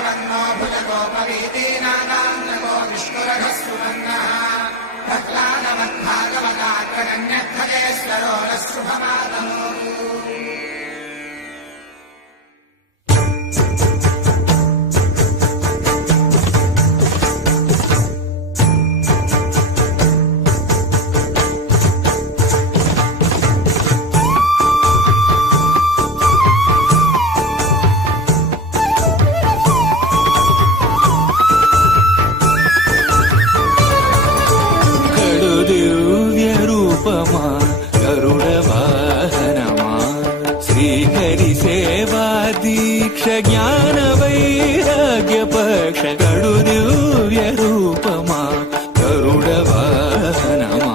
प्रपन्नो भुजगोपवीतीनागान्नको विष्णुरघस्सुमन्नः प्रह्लादमद्भागवताग्रगण्यध्वजेश्वरो नः शुभमातनोतु। జ్ఞాన వైరాగ్య పక్ష గడు దివ్య రూపమా గరుడ వాహనమా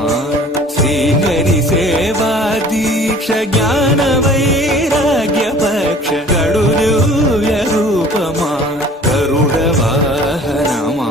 శ్రీహరి సేవా దీక్ష జ్ఞాన వైరాగ్య పక్ష గడు దివ్య రూపమా గరుడ వాహనమా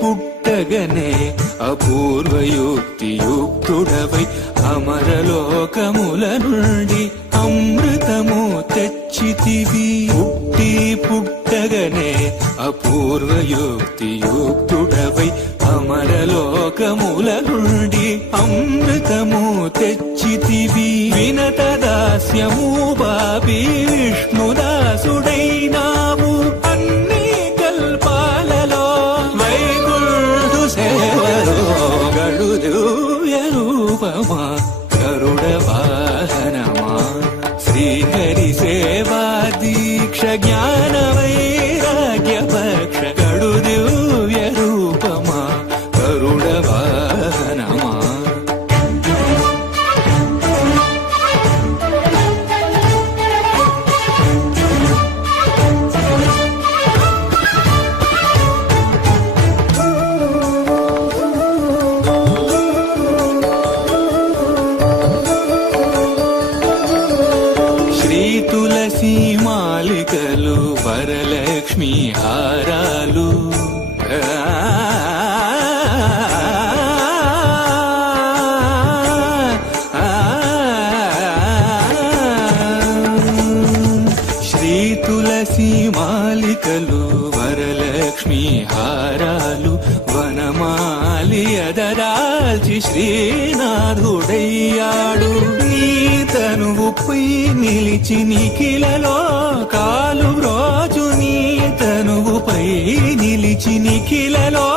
పుట్టగనే అపూర్వయుక్తియుక్తుడవై అమరలోకముల నుండి అమృతము తెచ్చితివి. పుట్టగనే అపూర్వయుక్తియుక్తుడవై అమరలోకముల నుండి అమృతము తెచ్చితివి. వినత దాస్యము బాబి విష్ణుదాసుడైనావు అన్ని కల్పాలలో గడు దివ్య రూపమా గరుడ వాహనమా శ్రీహరి సేవా దీక్ష జ్ఞాన వైరాగ్య పక్ష గడు దివ్య రూపమా గరుడ వాహనమా తులసి మాలికలు వరలక్ష్మి హారాలు శ్రీ తులసి మాలికలు వరలక్ష్మి హారాలు వనమాలి అదరాల్చి శ్రీనాథుడయ్యాడు. నీ తనువుపై నిలిచి నిఖిలలో కాలు బ్రోచు నీ తనువుపై నిలిచి నిఖిలలో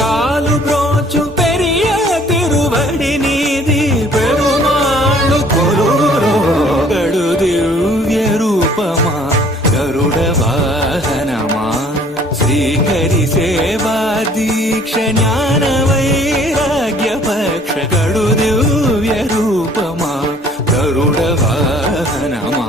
కాలు బ్రోచు పెరియ తిరువడి నీది పెరుమాళ్ళు కొరురో గడు దివ్య రూపమా గరుడ వాహనమా శ్రీహరి సేవా దీక్ష జ్ఞాన వైరాగ్య పక్ష గడు దివ్య రూపమా గరుడ వాహనమా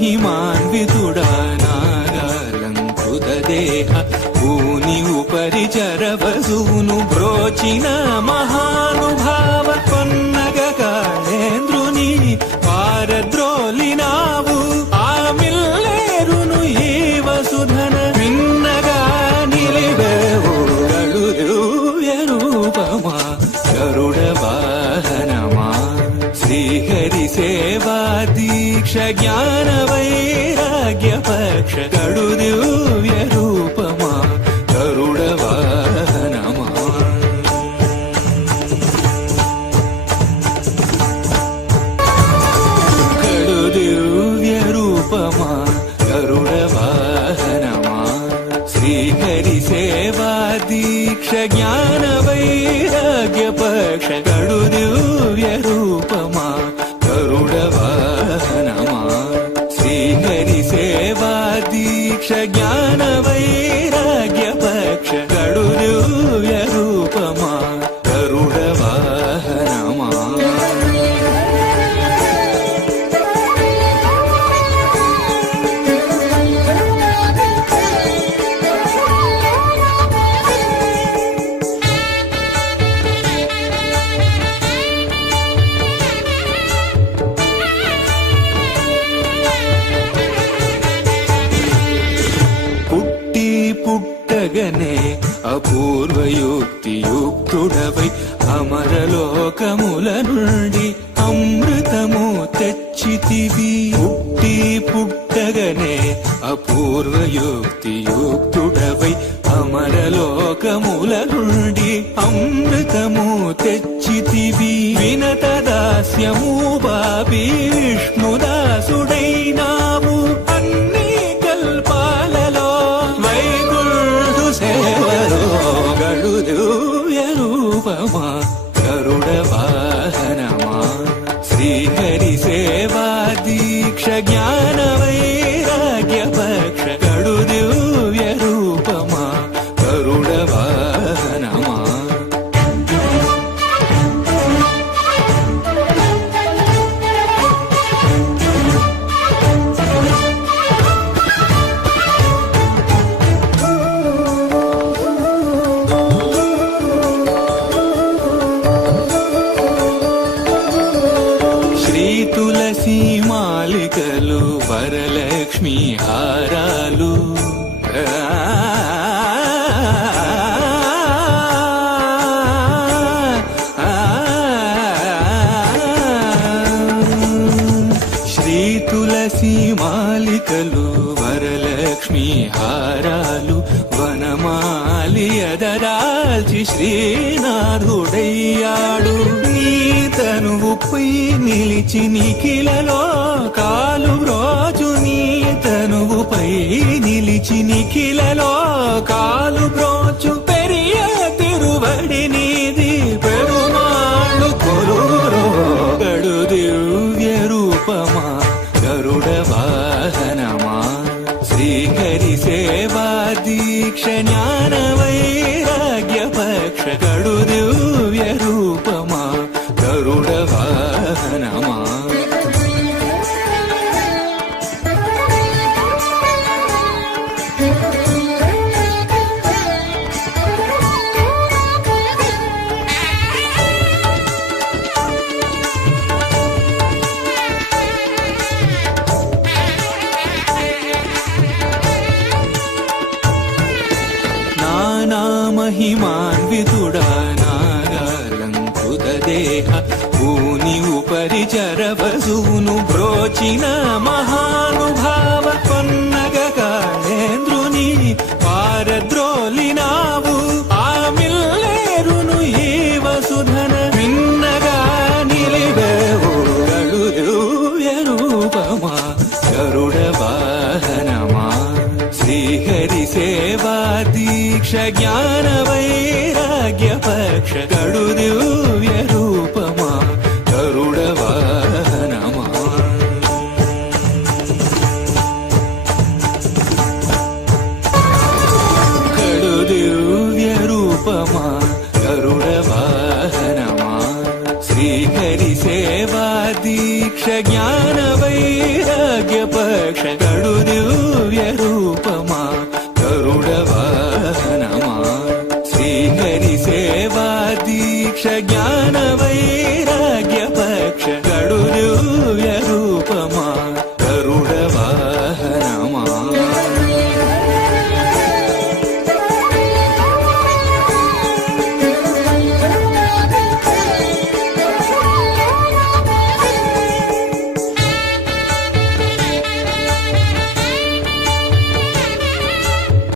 మహిమాన్వితుడా నాగాలంకృత దేహ భూని ఉపరి చరవసూను బ్రోచిన మహానుభావ కొన్నగ కాళేంద్రుని పారద్రోలినావు ఆ మిల్లేరును ఈ వసుధన విన్నగా నిలివేవు గడు దివ్య రూపమా గరుడ వాహనమా శ్రీహరి సేవా దీక్ష జ్ఞాన వైరాగ్య పక్ష గడు దివ్య రూపమా గరుడ వాహనమా గడు దివ్య రూపమా గరుడ వాహనమా శ్రీహరి సేవా దీక్ష జ్ఞాన వైరాగ్య పక్ష గడు దివ్య రూపమా గరుడ వాహనమా శ్రీహరి సేవా దీక్ష జ్ఞాన వైరాగ్య పక్ష గడు దివ్య రూపమా గరుడ వాహనమా. పుట్టగనే అపూర్వయుక్తియుక్తుడవై అమరలోకముల నుండి అమృతము తెచ్చితివి. పుట్టగనే అపూర్వయుక్తియుక్తుడవై అమరలోకముల నుండి అమృతము తెచ్చితివి. వినత దాస్యము బాబి విష్ణుదాసుడైనావు అన్ని కల్పాలలో వైకుంఠు సేవలో గడు దివ్య రూపమా గరుడ వాహనమా. శ్రీహరి సేవా దీక్ష జ్ఞాన వైరాగ్య పక్ష గడు దివ్య రూపమా గరుడ వాహనమా. తులసి మాలికలు వరలక్ష్మి హారాలు శ్రీ తులసి మాలికలు వరలక్ష్మి హారాలు వనమాలి అదరాల్చి శ్రీనాథుడయ్యాడు. నీ తనువుపై నిలిచి నిఖిలలో కాలు బ్రోచు. నీ తనువుపై నిలిచి నిఖిలలో కాలు బ్రోచు. పెరియ తిరువడి నీది పెరుమాళ్ళు కొలురో గడు దివ్య రూపమా గరుడ వాహనమా. శ్రీహరి సేవా దీక్ష జ్ఞాన వైరాగ్య పక్ష గడు దివ్య రూపమా గరుడ వాహనమా. మహిమాన్వితుడా నాగాలంకృత దేహ భూని ఉపరి చరవసూను బ్రోచిన మహానుభావ కొన్నగ కాళేంద్రుని పారద్రోలినావు. ఆమిల్లేరును ఈ వసుధన విన్నగా నిలివేవు గడు దివ్య రూపమా గరుడ వాహనమా. శ్రీహరి సేవా దీక్ష జ్ఞాన వైరాగ్య పక్ష గడు దివ్య రూపమా గరుడ వాహనమా. గడు దివ్య రూపమా గరుడ వాహనమా. శ్రీహరి సేవా దీక్ష జ్ఞాన వైరాగ్య పక్ష గడు దివ్య రూపమా గరుడ వాహనమా. శ్రీహరి సేవా దీక్ష జ్ఞాన వైరాగ్య పక్ష